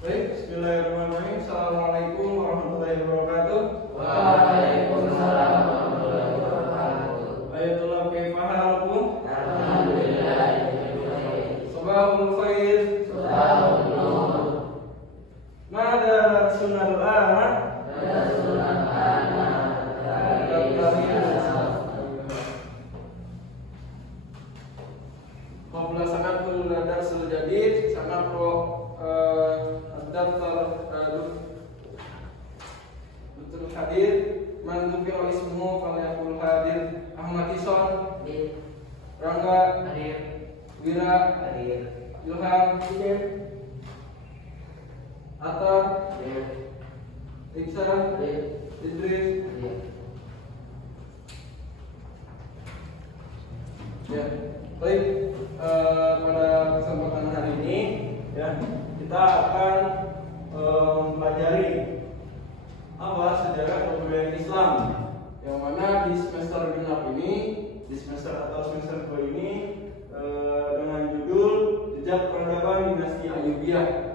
Baik, bismillahirrahmanirrahim. Assalamualaikum warahmatullahi wabarakatuh. Waalaikumsalam warahmatullahi wabarakatuh. Ayatullah kaifa halukum? Alhamdulillah. Sabahul khair. Sabahun nur. Mada sunnal ana? Rasulullah ana. Qabla sanatul darsul jadid sanaqra ad-daftar betul hadir man dzukira ismuhu falyaqul hadir. Ahmad Ison, Rangga Hadir. Wira, Hadir. Ilham, Atta, Hadir. Iksa, Hadir. Idris. Hadir. Ya, baik. Pada kesempatan hari ini, ya, kita akan mempelajari apa sejarah kebudayaan Islam, yang mana di semester genap ini, di semester atau semester 2 ini, dengan judul Jejak Peradaban Dinasti Ayyubiyah.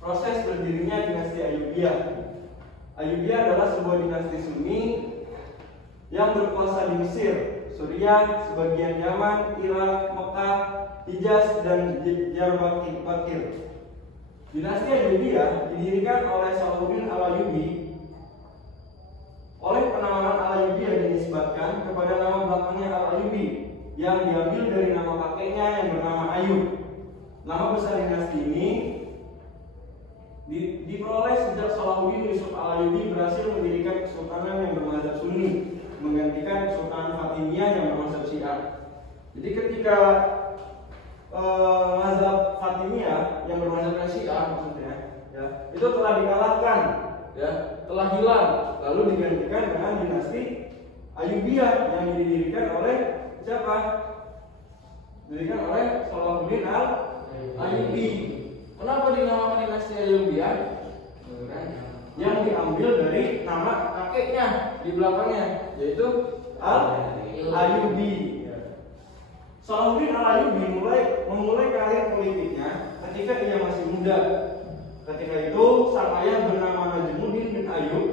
Proses berdirinya dinasti Ayyubiyah. Ayyubiyah adalah sebuah dinasti Sunni yang berkuasa di Mesir, Suriah, sebagian Yaman, Irak, Mekah, Hijaz, dan Diyarbakir. Dinasti Ayyubiyah didirikan oleh Salahuddin Al-Ayyubi. Oleh penamaan Al-Ayyubiyah dinisbatkan kepada nama belakangnya Al-Ayyubi yang diambil dari nama kakeknya yang bernama Ayyub. Nama besar dinasti ini diperoleh sejak Salahuddin Yusuf Al-Ayyubi berhasil mendirikan kesultanan yang bermazhab Sunni, menggantikan Kesultanan Fatimiyah yang bermazhab Syiah. Jadi ketika mazhab Fatimiyah yang bermazhab Syiah maksudnya, ya, itu telah dikalahkan, ya, telah hilang, lalu digantikan dengan dinasti Ayyubiyah yang didirikan oleh siapa? Didirikan oleh Salahuddin Al-Ayyubi. Kenapa dinamakan dinasti Ayyubiyah? Yang diambil dari nama kakeknya di belakangnya, yaitu Al-Ayyubi. Salahuddin Al-Ayyubi memulai karir politiknya ketika ia masih muda. Ketika itu, sang ayah bernama Najmuddin bin Ayyub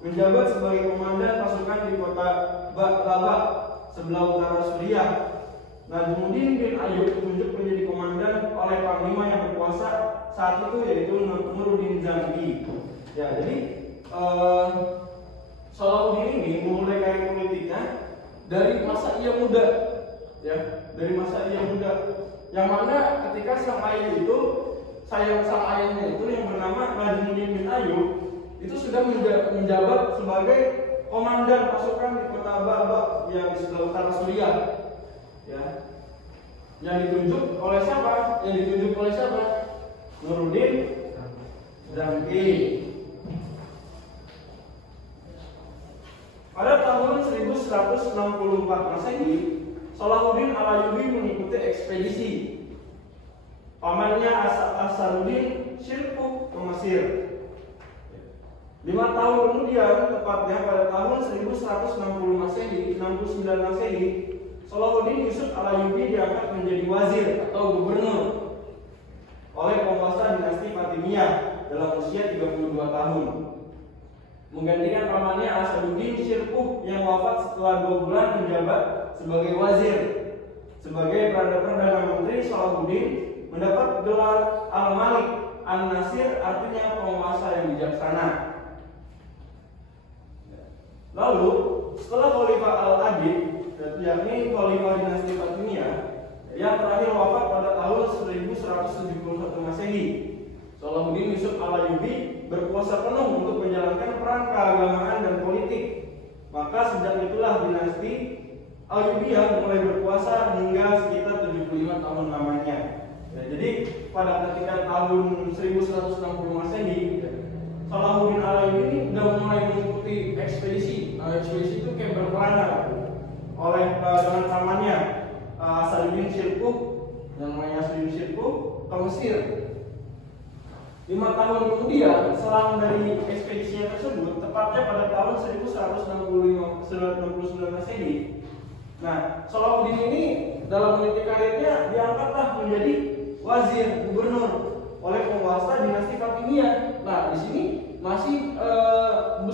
menjabat sebagai komandan pasukan di kota Ba'labak sebelah utara Suriah. Najmuddin bin Ayyub ditunjuk menjadi komandan oleh panglima yang berkuasa saat itu, yaitu Nuruddin Zangi. Ya, jadi Salahuddin ini memulai karir politiknya dari masa ia muda, ya, dari masa ia muda. Yang mana ketika sang ayahnya itu yang bernama Najmuddin bin Ayyub itu sudah menjabat sebagai komandan pasukan di kota Ba'labak yang di sebelah utara Suriah. Ya, yang ditunjuk oleh siapa? Nuruddin Zangi. Pada tahun 1164 Masehi, Salahuddin Al-Ayyubi mengikuti ekspedisi pamannya Asaduddin Syirkuh ke Mesir. 5 tahun kemudian, tepatnya pada tahun 1169 Masehi, Salahuddin Yusuf Al-Ayyubi diangkat menjadi wazir atau gubernur oleh penguasa dinasti Fatimiyah dalam usia 32 tahun. Menggantikan pamannya Asaduddin Syirkuh yang wafat setelah 2 bulan menjabat sebagai wazir. Sebagai perdana menteri, Salahuddin mendapat gelar Al-Malik An-Nasir, artinya penguasa yang bijaksana. Lalu setelah Khalifah Al-Adid, yakni Khalifah dinasti Fatimiyah yang terakhir wafat pada tahun 1171 Masehi, Salahuddin Yusuf Al-Ayyubi berkuasa penuh untuk menjalankan peran keagamaan dan politik. Maka sejak itulah dinasti Ayyubiyah mulai berkuasa hingga sekitar 75 tahun lamanya. Ya, jadi pada ketika tahun 1160 Masehi, Salahuddin Al-Ayyubi ini sudah mulai mengikuti ekspedisi. Ekspedisi itu kayak berkelana oleh dengan pamannya Asaduddin Syirkuh, yang namanya Asaduddin Syirkuh, ke Mesir. 5 tahun kemudian, selang dari ekspedisinya tersebut, tepatnya pada tahun 1169 Masehi. Nah, Salahuddin ini dalam meniti karirnya diangkatlah menjadi wazir gubernur oleh penguasa dinasti Fatimiyah. Nah, di sini masih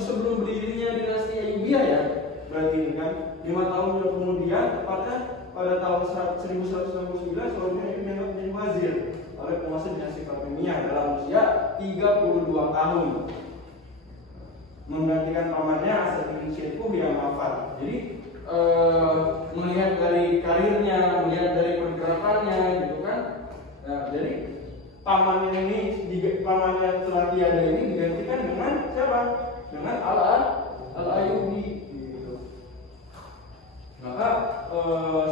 sebelum berdirinya dinasti Ayyubiyah ya. Berarti ini kan 5 tahun kemudian, tepatnya pada tahun 1169 Salahuddin ini diangkat menjadi wazir oleh penguasa dinasti Fatimiyah dalam usia 32 tahun, menggantikan pamannya Asaduddin Syekhu yang wafat. Jadi melihat dari karirnya, melihat dari pergerakannya gitu kan. Nah, jadi pamannya setelah tiada ini digantikan dengan siapa? Dengan Al-Ayyubi gitu. Maka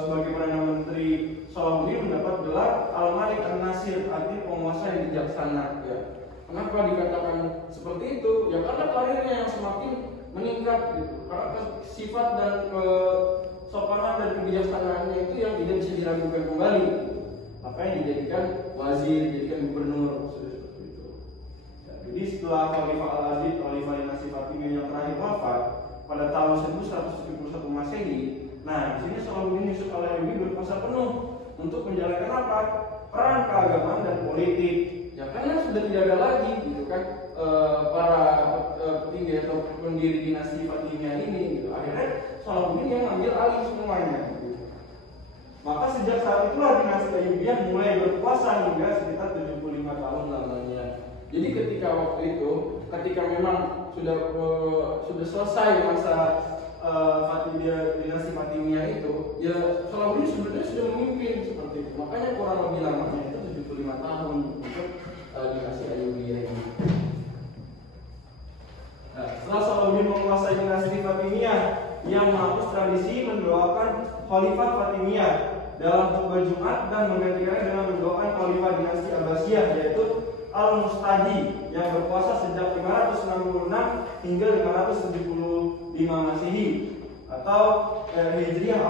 sebagai Perdana Menteri, Salahuddin mendapat gelar Al-Malik An-Nasir, arti penguasa yang bijaksana ya. Kenapa dikatakan seperti itu? Ya karena karirnya yang semakin meningkat gitu. Karena sifat dan kesopanan dan kebijaksanaannya itu yang tidak bisa diragukan kembali gitu. Makanya dijadikan wazir, dijadikan gubernur seperti itu. Ya, jadi setelah Khalifah Al-Aziz, Khalifah dinasti Fatimiyah yang terakhir wafat pada tahun 1171 Masehi. Nah, di sini Salahuddin Yusuf Al-Ayyubi berkuasa penuh untuk menjalankan apa? Peran keagamaan dan politik. Ya karena sudah tidak ada lagi gitu kan para petinggi atau pendiri dinasti Fatimiyah ini gitu. Akhirnya Salahuddin yang ngambil alih semuanya gitu. Maka sejak saat itulah dinasti Ayyubiyah mulai berkuasa hingga sekitar 75 tahun lamanya. Jadi ketika waktu itu, ketika memang sudah selesai masa Fatimiyah, dinasti Fatimiyah itu, ya Salahuddin sebenarnya sudah memimpin seperti itu. Makanya kurang lebih lamanya itu 75 tahun untuk dinasti Ayyubiyah ini. Nah, setelah Salahuddin menguasai dinasti Fatimiyah, ia menghapus tradisi mendoakan Khalifah Fatimiyah dalam khutbah Jumat dan menggantikannya dengan mendoakan Khalifah dinasti Abbasiyah, yaitu Al-Mustadi yang berkuasa sejak 566 hingga 575 Masehi atau Hijriah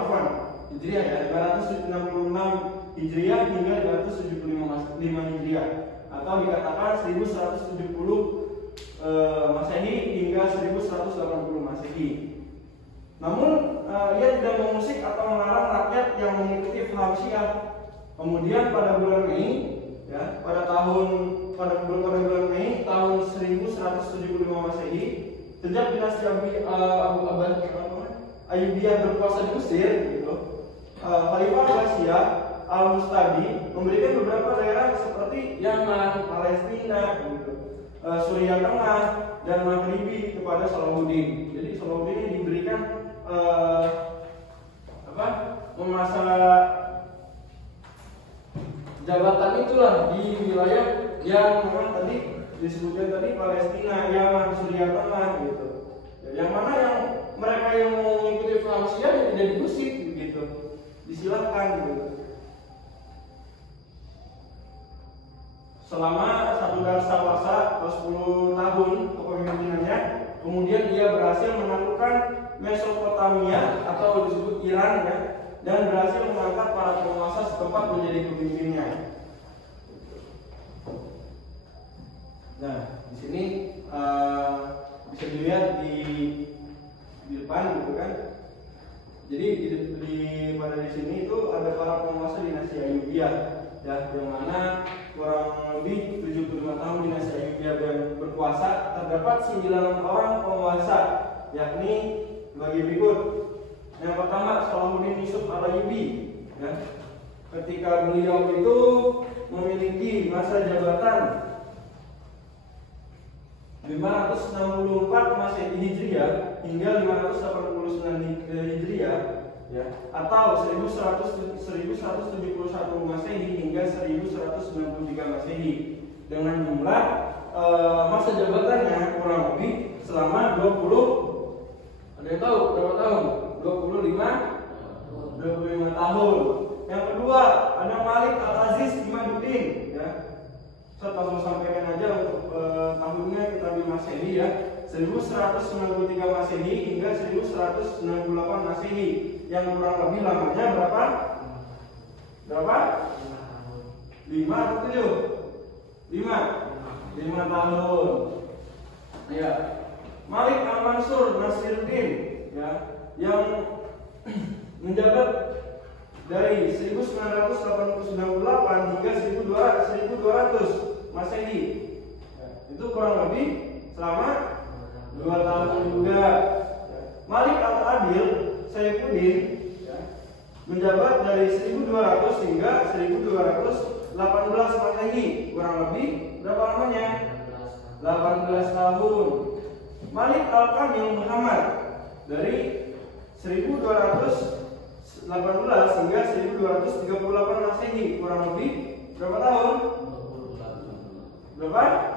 Hijriah ya, 566 Hijriah hingga 575 Hijriah atau dikatakan 1170 Masehi hingga 1180 Masehi. Namun ia tidak mengusik atau melarang rakyat yang mengikuti paham Syiah. Kemudian pada bulan Mei ya, pada bulan Mei tahun 1175 Masehi, sejak dinasti Ayyubiyah berkuasa di Mesir gitu, Khalifah Abbasiyah Al-Mustadi memberikan beberapa daerah seperti Yaman, Palestina gitu, Suriah Tengah dan Maghribi kepada Salahuddin. Jadi Salahuddin ini diberikan masa jabatan itulah di wilayah yang memang tadi disebutkan tadi Palestina, Yaman, Suriah Tengah gitu. Yang mana yang mereka yang mau mengikuti paham Syiah ya tidak diusik gitu, disilahkan gitu. Selama satu dasawarsa atau 10 tahun kepemimpinannya, kemudian ia berhasil menaklukkan Mesopotamia atau disebut Iran ya, dan berhasil mengangkat para penguasa setempat menjadi pemimpinnya. Nah, di sini bisa dilihat di depan gitu kan. Jadi pada di sini itu ada para penguasa dinasti Ayyubiyah ya, yang mana kurang lebih 75 tahun dinasti Ayyubiyah yang berkuasa, terdapat 9 orang penguasa, yakni bagi berikut. Yang pertama Salahuddin Yusuf Al-Ayyubi ya. Ketika beliau itu memiliki masa jabatan 564 Masehi Hijriah hingga 589 Hijriah ya, atau 1171 Masehi hingga 1193 Masehi, dengan jumlah masa jabatannya kurang lebih selama 20, ada yang tahu berapa tahun? 25 tahun. Yang kedua ada Malik Al-Aziz Imaduddin ya. Saya langsung sampaikan aja untuk tahunnya kita ambil Masehi ya, 1193 Masehi hingga 1198 Masehi, yang kurang lebih lamanya berapa? 5 atau 7? 5. 5 tahun. Ya. Malik Al-Mansur Nasiruddin, ya, yang menjabat dari 1998 hingga 1200 Masehi. Ya, itu kurang lebih selama 2 tahun juga. Ya. Malik Al-Adil Saifuddin, ya, menjabat dari 1200 hingga 1218 Masehi, kurang lebih berapa lamanya? 18 tahun. Malik Al-Kamil Muhammad dari 1218 hingga 1238 Masehi, kurang lebih berapa tahun? Berapa?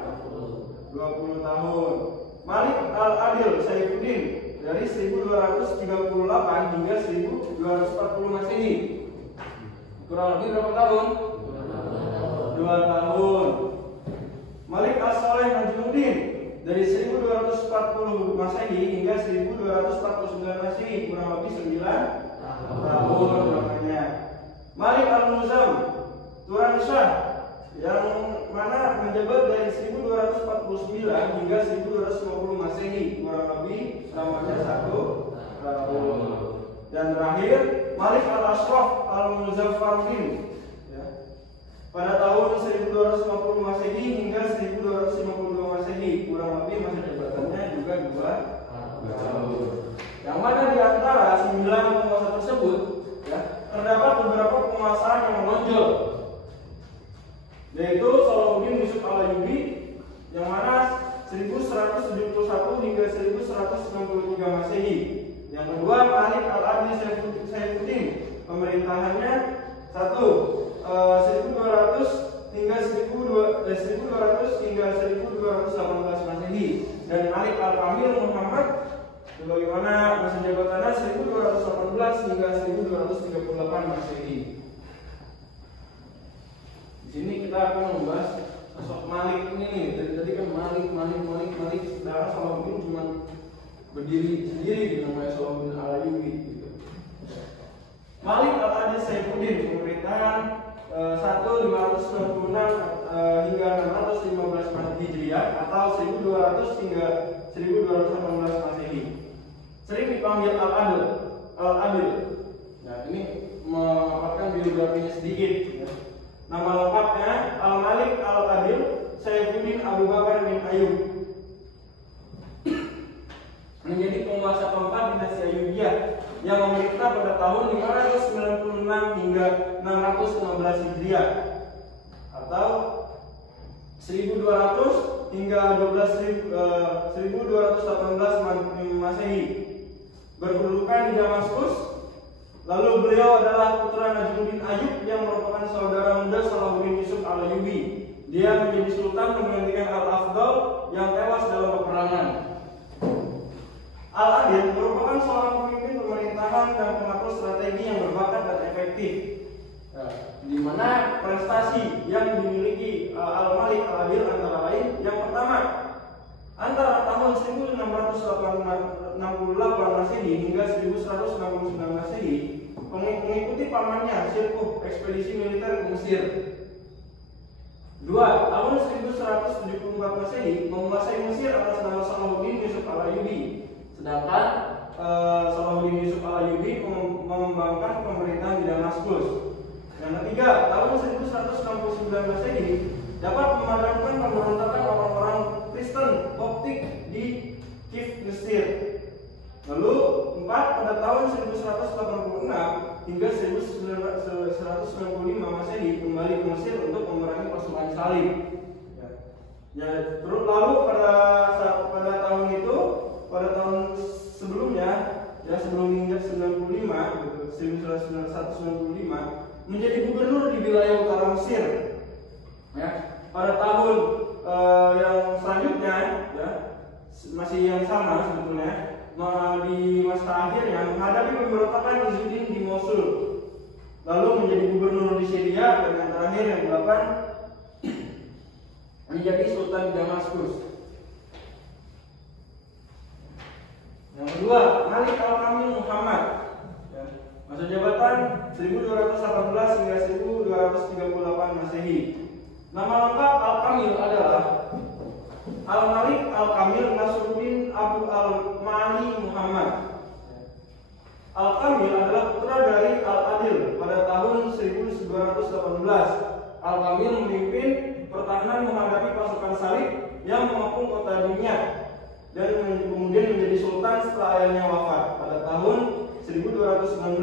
20 tahun. Malik Al-Adil Saifuddin dari 1238 hingga 1240 Masehi, kurang lebih berapa tahun? 2 tahun. Malik As-Saleh Najmuddin dari 1240 Masehi hingga 1249 Masehi, kurang lebih 9 tahun namanya. Malik Al-Muzam Turan Shah, yang mana menjabat dari 1249 hingga 1250 Masehi, kurang lebih lamanya 1 tahun. Dan terakhir Malik Al-Ashraf Al-Muzaffaruddin, ya, pada tahun 1250 Masehi hingga 1252 Masehi, kurang lebih masa jabatannya juga 2 tahun. Yang mana di antara 9 penguasa tersebut, ya, terdapat beberapa penguasaan yang menonjol, yaitu Salahuddin Yusuf Al-Ayyubi, yang mana 1171 hingga 1163 Masehi. Yang kedua Malik Al-Adil Saifuddin, pemerintahannya 1200 hingga 1218 Masehi. Dan Malik Al-Kamil Muhammad, sebagaimana masa jabatannya 1218 hingga 1238 Masehi. Di sini kita akan membahas sosok Malik ini nih. Tadi kan Malik. Sedangkan Salahuddin cuma berdiri sendiri di namanya Salahuddin Al-Ayyubi gitu. Malik Al-Adil Saifuddin, pemerintahan 1596 hingga 615 Hijriah atau 1200 hingga 1218 Masehi. Sering dipanggil Al-Adil. Nah, ini memaparkan biografinya sedikit, ya. Nama lengkapnya Al-Malik Al-Adil Saifuddin Abu Bakar bin Ayyub, menjadi penguasa keempat dinasti Ayyubiyah yang memerintah pada tahun 596 hingga 615 Hijriah atau 1200 hingga 1218 Masehi. Berkedudukan di Damaskus. Lalu beliau adalah putra Najmuddin Ayyub yang merupakan saudara muda Salahuddin Yusuf Al-Ayyubi. Dia menjadi sultan menggantikan Al-Afdal yang tewas dalam peperangan. Al-Adil merupakan seorang pemimpin pemerintahan dan pengatur strategi yang berbakat dan efektif. Di mana prestasi yang dimiliki Al-Malik Al-Adil antara lain, yang pertama, antara tahun 1668 Masehi hingga 1169 Masehi, mengikuti pamannya sirkuh ekspedisi militer ke Mesir. 2. Tahun 1174 Masehi menguasai Mesir atas nama Salahuddin Yusuf Al-Ayyubi. Sedangkan Salahuddin Yusuf Al-Ayyubi mengembangkan pemerintahan di Damaskus. Yang ketiga, tahun 1169 Masehi dapat memadamkan pemberontakan orang-orang Kristen Koptik di Kiev, Mesir. Lalu 4, pada tahun 1186 hingga 1195 Masehi kembali ke Mesir untuk memerangi pasukan salib. Ya, terus lalu pada tahun itu, pada tahun sebelumnya, ya sebelum hingga 95, 1195, menjadi gubernur di wilayah utara Mesir. Ya, pada tahun yang selanjutnya, ya, masih yang sama sebetulnya, di masa akhirnya menghadapi pemberontakan Izzuddin di Mosul, lalu menjadi gubernur di Syria, dan yang terakhir yang 8 menjadi sultan di Damaskus. Yang kedua, Malik Al-Kamil Muhammad, ya, masa jabatan 1218 hingga 1238 Masehi. Nama lengkap Al-Kamil adalah Al-Malik Al-Kamil Nasruddin Abu Al-Mali Muhammad. Al-Kamil adalah putra dari Al-Adil pada tahun 1218. Al-Kamil memimpin pertahanan menghadapi pasukan salib yang mengepung kota Dimyat dan kemudian menjadi sultan setelah ayahnya wafat pada tahun 1219.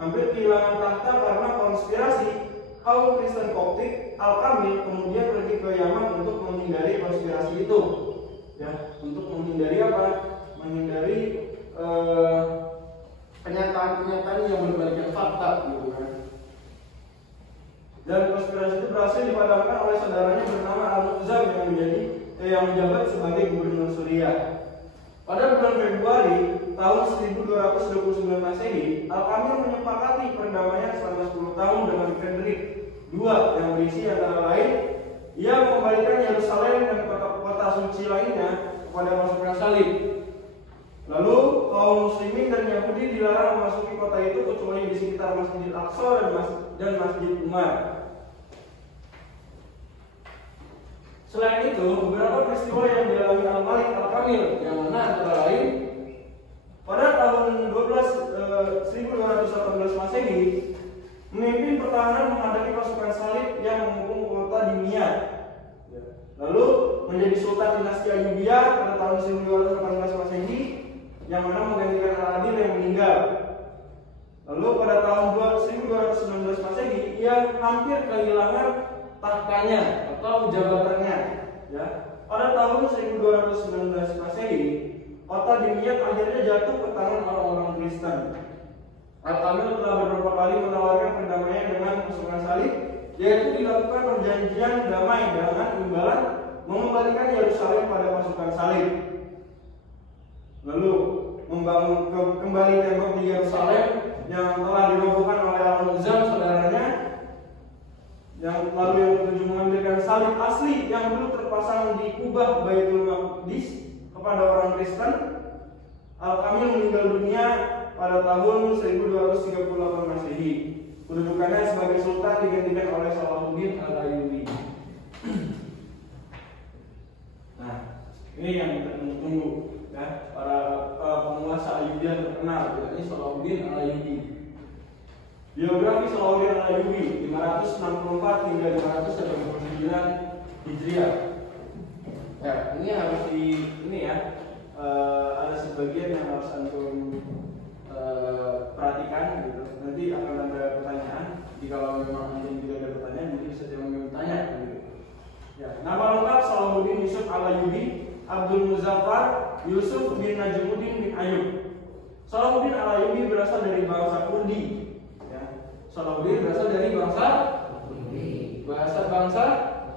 Hampir kehilangan tahta karena konspirasi kaum Kristen Koptik, Al-Kamil kemudian pergi ke Yaman untuk menghindari konspirasi itu. Ya, untuk menghindari apa? Menghindari kenyataan-kenyataan yang berbaliknya fakta, gitu kan. Dan konspirasi itu berhasil dipadamkan oleh saudaranya bernama Al-Mu'zam yang menjabat sebagai gubernur Suriah. Pada bulan Februari tahun 1229 Masehi, Al-Kamil menyepakati perdamaian selama 10 tahun dengan Frederick II yang berisi antara lain ia mengembalikan Yerusalem dan kota suci lainnya kepada pasukan salib. Lalu kaum muslimin dan Yahudi dilarang memasuki kota itu kecuali di sekitar Masjid Al-Aqsa dan Masjid Umar. Selain itu, beberapa peristiwa yang dialami Al-Malik Al-Kamil yang mana antara lain pada tahun 1218 Masehi memimpin pertahanan menghadapi pasukan salib yang mengepung kota Dimyat. Lalu menjadi sultan dinasti Ayyubiyah pada tahun 1218 Masehi yang mana menggantikan Al-Adil yang meninggal. Lalu pada tahun 1219 Masehi ia hampir kehilangan tahtanya atau jabatannya. Ya. Pada tahun 1219 Masehi, kota Dimyat akhirnya jatuh ke tangan orang-orang Kristen. Al-Kamil telah beberapa kali menawarkan perdamaian dengan pasukan salib, yaitu dilakukan perjanjian damai dengan imbalan mengembalikan Yerusalem pada pasukan salib. Lalu membangun kembali tembok di Yerusalem yang telah dirobohkan oleh Al-Mu'zam saudaranya, yang lalu yang ketujuh mengambilkan salib asli yang dulu terpasang di kubah Baitul Maqdis kepada orang Kristen. Al-Kamil meninggal dunia pada tahun 1238 Masehi. Kedudukannya sebagai sultan digantikan oleh Salahuddin Al-Ayyubi. Nah, ini yang kita tunggu ya, para penguasa Ayyubi yang terkenal, yakni Salahuddin Al-Ayyubi. Biografi Salahuddin Al-Ayyubi 564 hingga 589 Hijriah. Ya, ini harus ada sebagian yang harus antum perhatikan gitu. Nanti akan ada pertanyaan. Jika memang antum tidak ada pertanyaan, mungkin bisa bertanya gitu. Ya, nama lengkap Salahuddin Yusuf Al-Ayyubi Abdul Muzaffar Yusuf bin Najmuddin bin Ayyub. Salahuddin Al-Ayyubi berasal dari bangsa Kurdi. Ya. Salahuddin berasal dari bangsa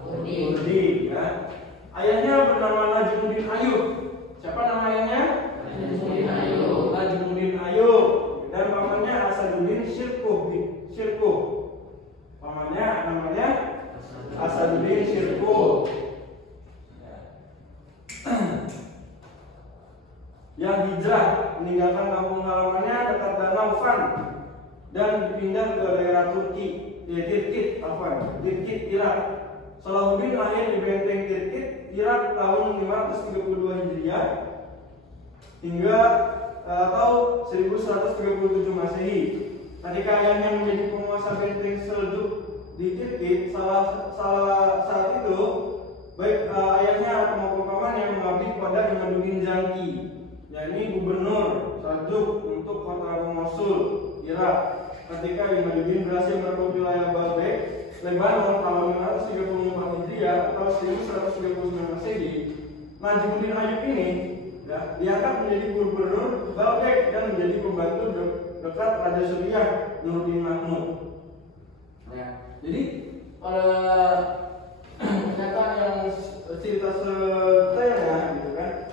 Kurdi. Ya. Ayahnya bernama Najmuddin Ayyub. Siapa nama ayahnya? Najmuddin Ayyub. Dan pamannya Asaduddin Syirkuh. Pamannya namanya Asaduddin Syirkuh. Yang hijrah meninggalkan kampung halamannya dekat Danau Van dan dipindah ke daerah Turki, Tirkit, Irak. Salahuddin lahir di benteng Tirkit, Irak tahun 532 Hijriah hingga atau 1137 Masehi. Ketika ayahnya menjadi penguasa benteng Seljuk di Tirkit, saat itu baik ayahnya atau pamannya mengabdi kepada Imaduddin Zanki, yakni gubernur Seljuk untuk kota Mosul, Irak. Ketika Imaduddin berhasil merebut wilayah Baalbek, Lebanon tahun 534 Hijriah atau 1139 Masehi, Najmuddin Ayyub ini diangkat menjadi gubernur Baalbek dan menjadi pembantu dekat Raja Suriah Nuruddin Mahmud. Ya, jadi pada kenyataan yang cerita sedetailnya gitu kan,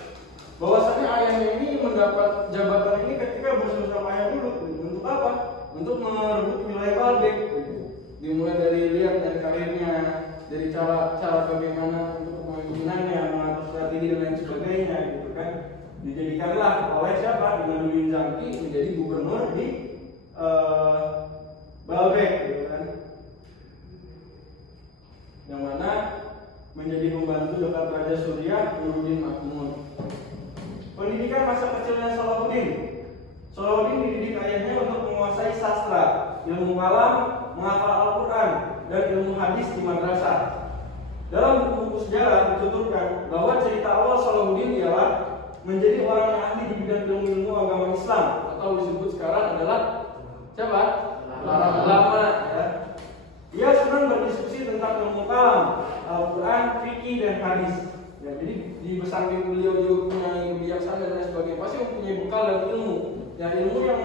bahwasanya ayahnya ini mendapat jabatan ini ketika bersama ayah dulu. Untuk apa? Untuk merebut wilayah Baalbek. Gitu. Dimulai dari lihat dari karirnya, dari cara bagaimana untuk kepemimpinannya, mengatur strategi dan lain sebagainya, gitu kan. Dijadikanlah oleh siapa? Imaduddin Zanki menjadi gubernur di Baalbek, gitu kan. Yang mana menjadi pembantu dekat Raja Suriah Nuruddin Mahmud. Pendidikan masa kecilnya Salahuddin. Salahuddin dididik ayahnya untuk menguasai sastra, ilmu kalam, menghafal Al-Quran, dan ilmu hadis di madrasah. Dalam buku-buku sejarah dituturkan bahwa cerita awal Salahuddin ialah menjadi orang yang ahli di bidang ilmu agama Islam, atau disebut sekarang adalah siapa? Ulama. Ya. Ia senang berdiskusi tentang ilmu kalam, Al-Quran, fikih, dan hadis. Ya, jadi di samping beliau juga punya kebijaksanaan dan lain sebagainya, pasti mempunyai bekal dan ilmu. Ya, ilmu yang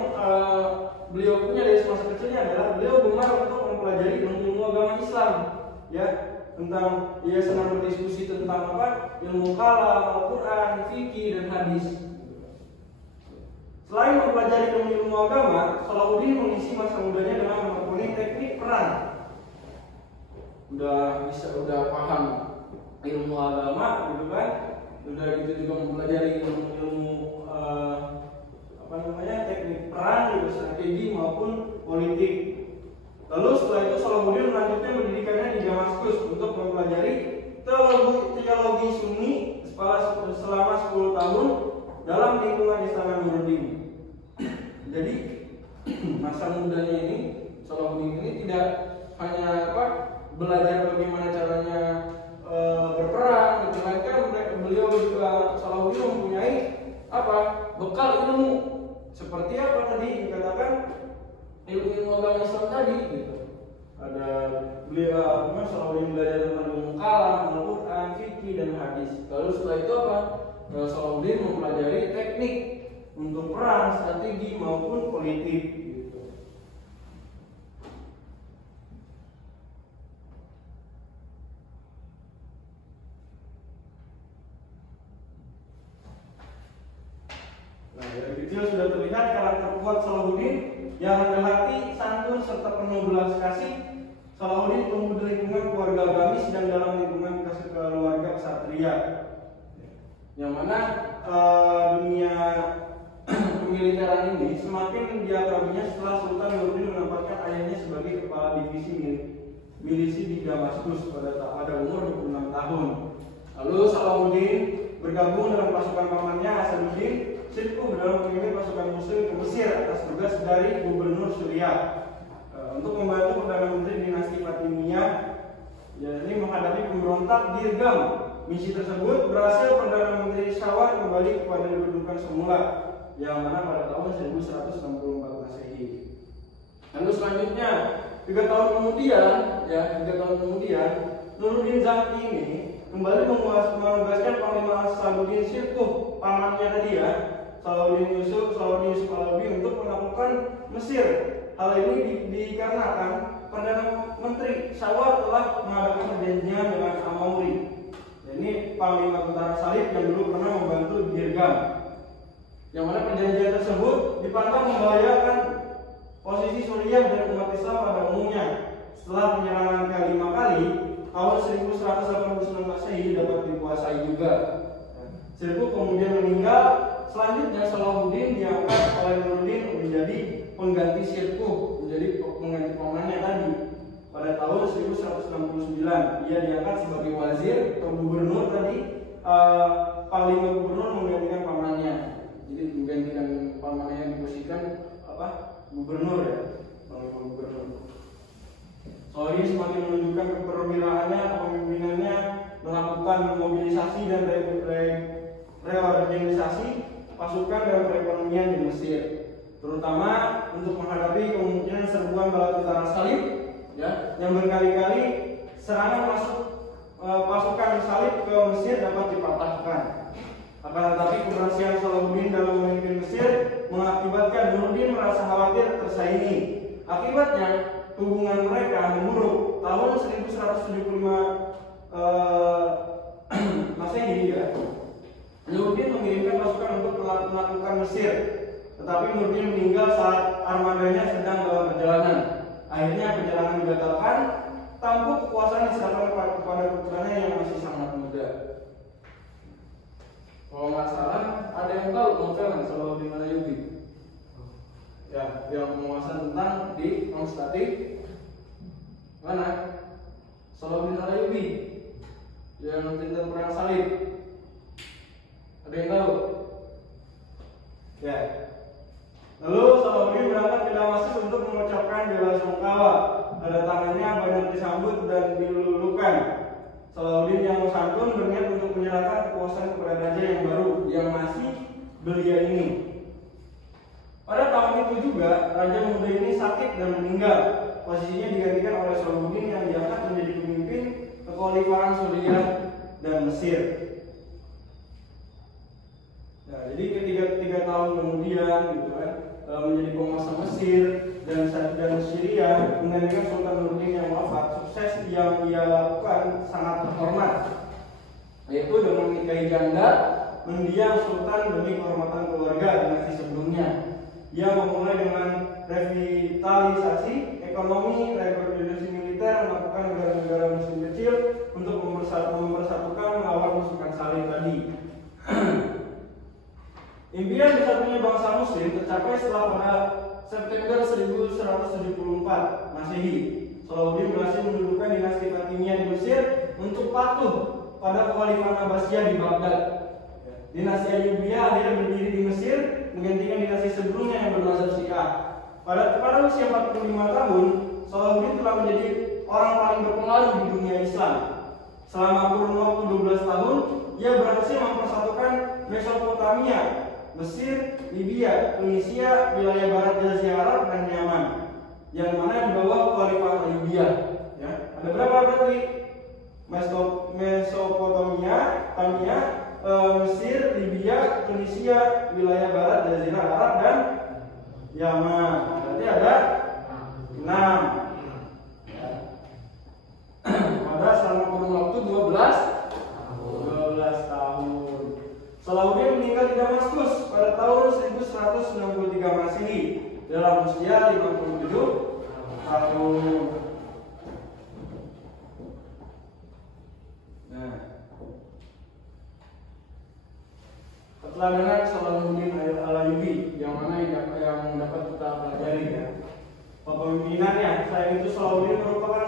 beliau punya dari semasa kecilnya adalah beliau gemar untuk mempelajari ilmu agama Islam. Ya, tentang ia senang berdiskusi tentang apa? Ilmu kalam, Al-Quran, fikih, dan hadis. Selain mempelajari ilmu agama, Salahuddin mengisi masa mudanya dengan menekuni teknik perang. Udah paham ilmu agama, gitu kan? Udah gitu juga mempelajari ilmu teknik perang, gitu, strategi maupun politik. Lalu setelah itu Salahuddin melanjutkan pendidikannya di Damaskus untuk mempelajari teologi Sunni selama 10 tahun dalam lingkungan Istana Nuruddin. Jadi masa mudanya ini Salahuddin ini tidak hanya belajar bagaimana caranya berperang, melainkan beliau juga Salahuddin mempunyai bekal ilmu seperti apa tadi dikatakan ilmu agama Islam tadi gitu. Ada beliau Salahuddin belajar tentang ilmu kalam, Al-Quran, fikih, dan hadis. Lalu setelah itu Salahuddin mempelajari teknik untuk perang, strategi maupun politik gitu. Nah, dari kecil sudah terlihat karakter kuat Salahuddin yang rendah hati, santun, serta penuh belas kasih. Salahuddin tumbuh di lingkungan keluarga agamis dan dalam lingkungan keluarga ksatria, yang mana dunia kemiliteran ini semakin diakrabinya setelah Sultan Nuruddin menempatkan ayahnya sebagai kepala divisi milisi di Damaskus pada umur 26 tahun. Lalu Salahuddin bergabung dengan pasukan pamannya Asaduddin Sirkuh dalam memimpin pasukan muslim ke Mesir atas tugas dari gubernur Suriah untuk membantu Perdana Menteri dinasti Fatimiyah, ya, ini menghadapi pemberontak Dirgam. Misi tersebut berhasil Perdana Menteri Syawar kembali kepada kedudukan semula, yang mana pada tahun 1164 Masehi. Lalu selanjutnya 3 tahun kemudian Nuruddin Zakti ini kembali menugaskan Panglima Asaduddin Sirkuh, pamannya tadi ya, Salahuddin Yusuf Alawi untuk menaklukkan Mesir. Hal ini dikarenakan Perdana Menteri Syawar telah mengadakan perjanjian dengan Amauri. Ini Panglima Tentara Salib yang dulu pernah membantu Dirgam. Yang mana perjanjian tersebut dipandang membahayakan posisi Suriah dan umat Islam pada umumnya. Setelah penyerangan ke-5 kali, tahun 1189 Masehi dapat dikuasai juga. Sirkuh kemudian meninggal. Selanjutnya Salahuddin diangkat oleh Nuruddin menjadi pengganti Sirkuh, menjadi pengganti pamannya tadi. Pada tahun 1169 ia diangkat sebagai wazir atau gubernur tadi. Panglima gubernur menggantikan pamannya. Jadi menggantikan pamannya yang diposisikan gubernur ya, panglima gubernur. Salahuddin semakin menunjukkan keperwilaannya, kepemimpinannya, melakukan mobilisasi dan reorganisasi pasukan dan perekonomian di Mesir, terutama untuk menghadapi kemungkinan serbuan bala tentara Salib, ya, yang berkali-kali serangan masuk pasukan Salib ke Mesir dapat dipatahkan. Akan tetapi keberhasilan Salahuddin dalam memimpin Mesir mengakibatkan Nuruddin merasa khawatir tersaingi. Akibatnya hubungan mereka memburuk. Tahun 1175 Masehi ya, Nuruddin mengirimkan pasukan untuk melakukan Mesir, tetapi Nuruddin meninggal saat armadanya sedang dalam perjalanan. Akhirnya perjalanan dibatalkan, tampuk kekuasaan diserahkan kepada putranya yang masih sangat muda. Kalau nggak salah, ada yang tahu novel Salahuddin Al-Ayyubi? Ya, yang penguasaan tentang di Konstantin mana? Salahuddin Al-Ayyubi. yang tentang perang salib? Ada yang tahu? Ya. Lalu Salahuddin berangkat ke Damaskus untuk mengucapkan bela sungkawa. Kedatangannya banyak disambut dan dilulukan. Salahuddin yang santun berniat untuk menyerahkan kekuasaan kepada raja yang baru yang masih belia ini. Pada tahun itu juga raja muda ini sakit dan meninggal. Posisinya digantikan oleh Salahuddin yang diangkat menjadi pemimpin kekhalifahan Suriah dan Mesir. Nah, jadi tiga tahun kemudian gitu kan menjadi penguasa Mesir dan Syria menggantikan Sultan Nuruddin yang wafat. Sukses yang ia lakukan sangat terhormat, yaitu dengan menikahi janda mendiang Sultan demi kehormatan keluarga dinasti sebelumnya. Ia memulai dengan revitalisasi ekonomi, rekonstruksi militer, melakukan negara-negara muslim kecil untuk mempersatukan melawan pasukan salib tadi. Impian bersatunya bangsa muslim tercapai setelah pada September 1174 Masehi. Salahuddin berhasil mendudukan dinasti Fatimiyah di Mesir untuk patuh pada Kekhalifan Abbasiyah di Baghdad. Dinasti Ayyubiyah akhirnya berdiri di Mesir menggantikan dinasti sebelumnya yang bermazhab Syiah. Pada usia 45 tahun, Salahuddin telah menjadi orang paling berpengaruh di dunia Islam. Selama kurun waktu 12 tahun, ia berhasil mempersatukan Mesopotamia, Mesir, Libya, Tunisia, wilayah barat Jazirah Arab dan Yaman, yang mana di bawah Kekhalifan Ayyubiyah. Ya, ada berapa berarti? Mesopotamia, Mesir, Libya, Tunisia, wilayah barat Jazirah Arab dan Yaman. Berarti ada 6. Pada selama kurun waktu 12 tahun. Salahuddin meninggal di Damaskus pada tahun 1193 Masehi dalam usia 57 tahun. Nah, keteladanan Salahuddin al-Ayyubi yang mana yang dapat kita pelajari ya. Kepemimpinannya, selain itu Salahuddin merupakan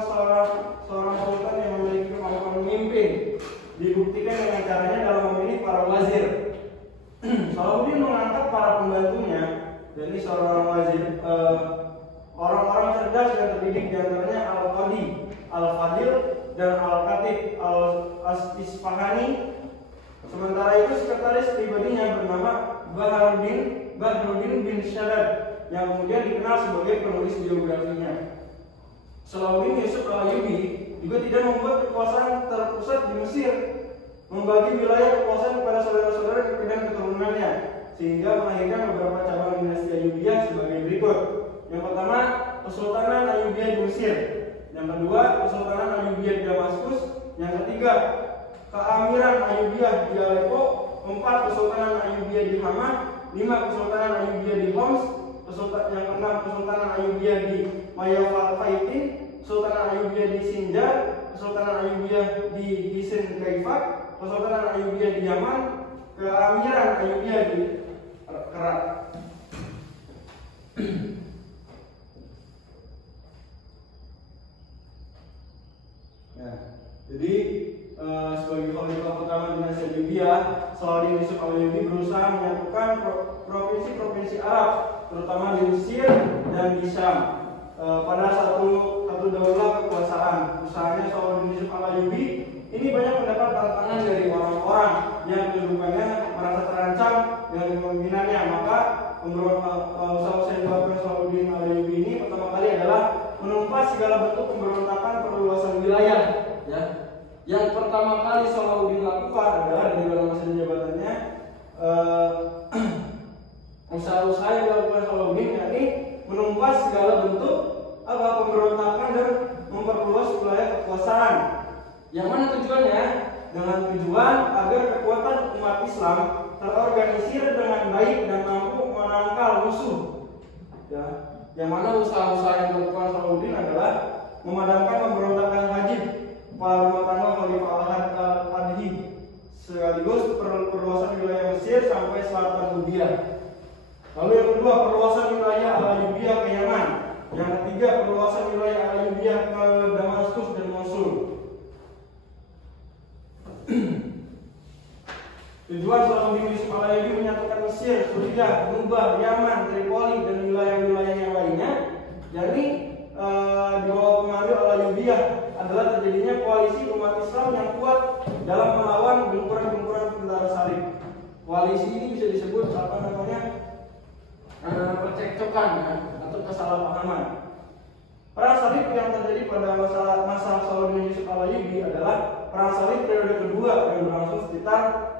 seorang sultan yang memiliki kemampuan memimpin. Dibuktikan dengan caranya dalam memilih para wazir. Salahuddin mengangkat para pembantunya, dan ini seorang wazir, orang-orang cerdas dan terdidik, diantaranya Al-Qadi, Al-Fadil, dan Al-Khatib Al-Isfahani. Sementara itu sekretaris pribadinya bernama Bahruddin bin Shaddad, yang kemudian dikenal sebagai penulis biografinya. Salahuddin Yusuf al-Ayyubi juga tidak membuat kekuasaan terpusat di Mesir, membagi wilayah kekuasaan kepada saudara-saudara dan keturunannya, sehingga melahirkan beberapa cabang dinasti Ayyubiyah sebagai berikut. Yang pertama, Kesultanan Ayyubiyah di Mesir. Yang kedua, Kesultanan Ayyubiyah di Damaskus. Yang ketiga, Keamiran Ayyubiyah di Aleppo. 4, Kesultanan Ayyubiyah di Hama. 5, Kesultanan Ayyubiyah di Homs. Yang keenam, Kesultanan Ayyubiyah di Mayafalfaitin. Kesultanan Ayyubiyah di Sinjar. Kesultanan Ayyubiyah di Hisin Kaifak. Kesultanan Ayyubiyah di Yaman. Keamiran Ayyubiyah di Kerat. Nah, jadi sebagai khalifah pertama dinasti Ayyubiyah, Salahuddin Yusuf al-Ayyubi berusaha menyatukan provinsi-provinsi Arab, terutama di Mesir dan di Syam, pada satu daulah kekuasaan. Usahanya Salahuddin Yusuf al-Ayyubi ini banyak mendapat tantangan dari orang-orang yang kehidupannya merasa terancam dengan kepemimpinannya. Maka usaha yang dilakukan Salahuddin al-Ayyubi ini pertama kali adalah menumpas segala bentuk pemberontakan perluasan wilayah. Ya. Yang pertama kali Salahuddin lakukan adalah di dalam masa jabatannya usaha-usaha yang dilakukan Salahuddin, yakni menumpas segala bentuk pemberontakan dan memperluas wilayah kekuasaan. Yang mana tujuannya? Dengan tujuan agar kekuatan umat Islam terorganisir dengan baik dan mampu menangkal musuh. Ya. Yang mana usaha-usaha yang dilakukan Salahuddin adalah memadamkan pemberontakan Hajib, kepala rumah tangga Khalifah al-Adhi, sekaligus perluasan wilayah Mesir sampai selatan Libya. Lalu yang kedua, perluasan wilayah al-Ayyubiyah ke Yaman. Yang ketiga, perluasan wilayah al-Ayyubiyah ke Damaskus dan Mosul. Kubah, Yaman, Tripoli, dan wilayah-wilayah yang lainnya, yakni di bawah pengaruh Al-Ayyubiyah, adalah terjadinya koalisi umat Islam yang kuat dalam melawan gempuran-gempuran tentara salib. Koalisi ini bisa disebut percekcokan ya, atau kesalahpahaman. Perang salib yang terjadi pada masa Salahuddin Yusuf Al-Ayyubi adalah perang salib periode kedua yang berlangsung sekitar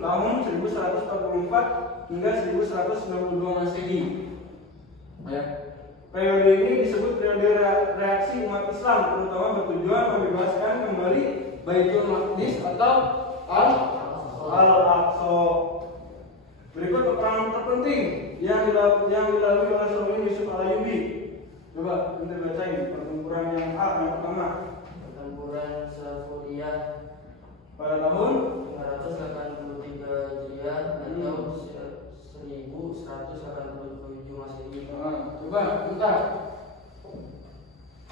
tahun 1144 hingga 1192 Masehi. Ya. Periode ini disebut periode reaksi umat Islam, terutama bertujuan membebaskan kembali Baitul Maqdis atau Al-Aqsa. Berikut peperangan terpenting yang dilalui oleh Salahuddin Yusuf Al-Ayyubi. Coba kita bacain pertempuran yang pertama. Pertempuran Safuriyah Pada tahun 583 Hijriah atau 1187 Masehi. Coba bentar.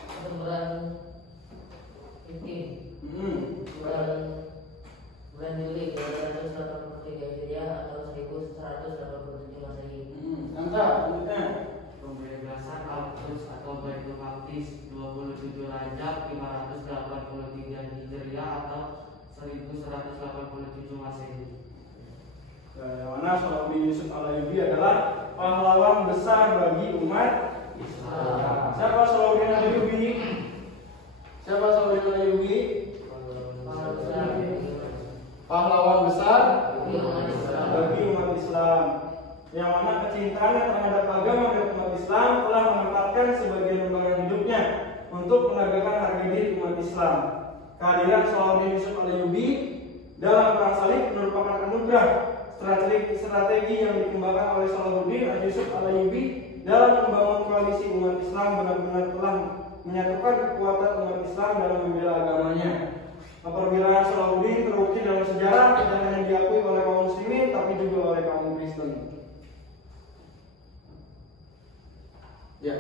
Pertempuran ini bulan Juli 583 Hijriah atau 1187 Masehi. Bentar, lanjutnya. Pembebasan Al-Quds atau Baitul Maqdis 27 Rajab 583 Hijriah atau 1187 Masehi. Yang mana Salahuddin Yusuf Al-Ayyubi adalah pahlawan besar bagi umat Islam. Siapa Salahuddin Al-Ayyubi? Siapa Salahuddin Al-Ayyubi? Pahlawan besar bagi umat Islam. Yang mana kecintaannya terhadap agama dan umat Islam telah menempatkan sebagian lembaga hidupnya untuk menegakkan harga diri umat Islam. Kehadiran Salahuddin Yusuf Al-Ayyubi dalam perang salib merupakan anugerah strategi yang dikembangkan oleh Salahuddin Yusuf Al-Ayyubi dalam membangun koalisi umat Islam benar-benar telah menyatukan kekuatan umat Islam dalam membela agamanya. Keperbilaan Salahuddin terbukti dalam sejarah tidak hanya diakui oleh kaum muslimin tapi juga oleh kaum Kristen. Ya,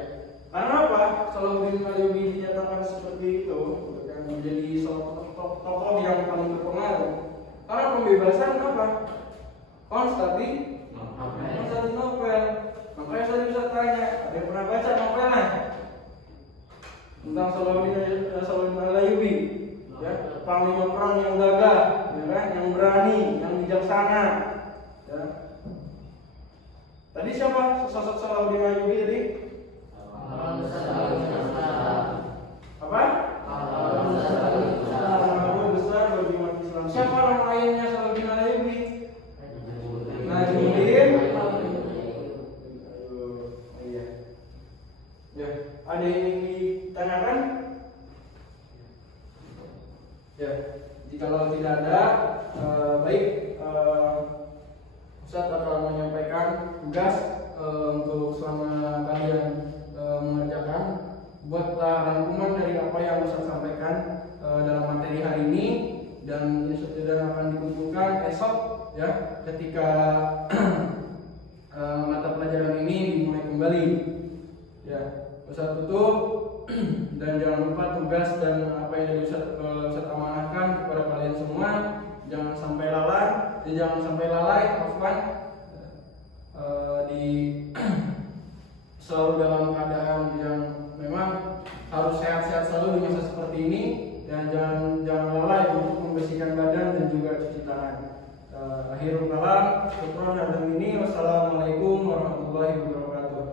karena apa? Salahuddin Al-Ayyubi dinyatakan seperti itu dan menjadi salah satu tokoh yang paling berpengaruh. Karena pembebasan apa? Konstantinopel. Makanya saya bisa tanya, ada yang pernah baca novelnya tentang Salahuddin Al-Ayyubi? Ya, panglima perang yang gagah, ya kan? Yang berani, yang bijaksana. Ya. Tadi siapa sosok Salahuddin Al-Ayyubi tadi? Apa? Pahlawan besar bagi umat Islam. Siapa nama ayahnya Salahuddin Al-Ayyubi? Najmuddin. Iya. Ya, ada yang ingin ditanyakan? Ya, jikalau tidak ada, baik, Ustaz akan menyampaikan tugas untuk selama kalian mengerjakan. Buatlah rangkuman dari apa yang Ustaz sampaikan dalam materi hari ini dan akan dikumpulkan esok ya ketika mata pelajaran ini dimulai kembali. Ya, Ustaz tutup dan jangan lupa tugas dan apa yang dari Ustaz amanahkan kepada kalian semua jangan sampai lalai, selalu dalam keadaan yang memang harus sehat-sehat selalu di masa seperti ini dan jangan lalai untuk membersihkan badan dan juga cuci tangan. Akhirul kalam, syukran dan ini wassalamualaikum warahmatullahi wabarakatuh.